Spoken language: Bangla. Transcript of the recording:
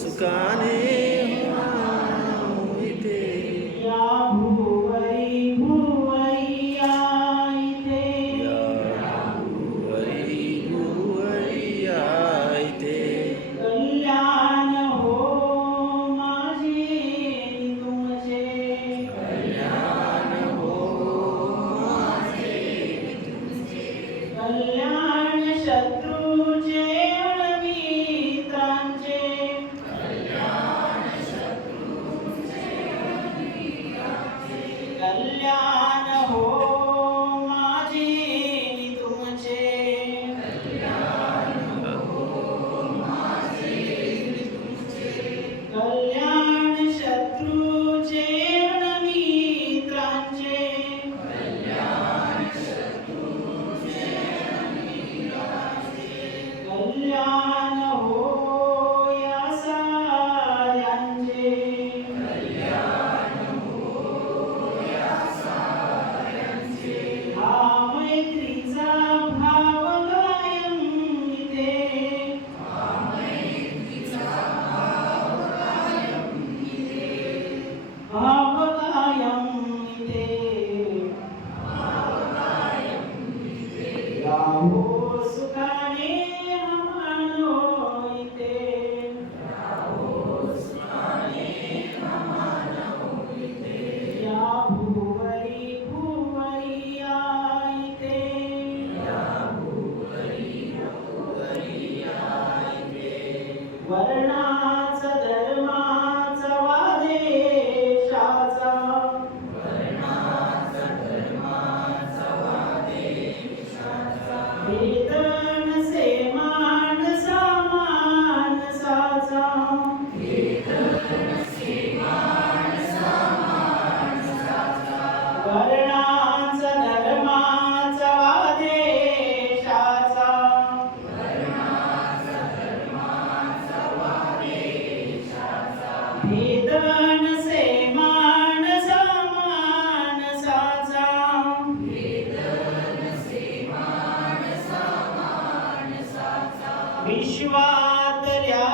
सुकाने கல்யாண சத்ரு विश्वातल्या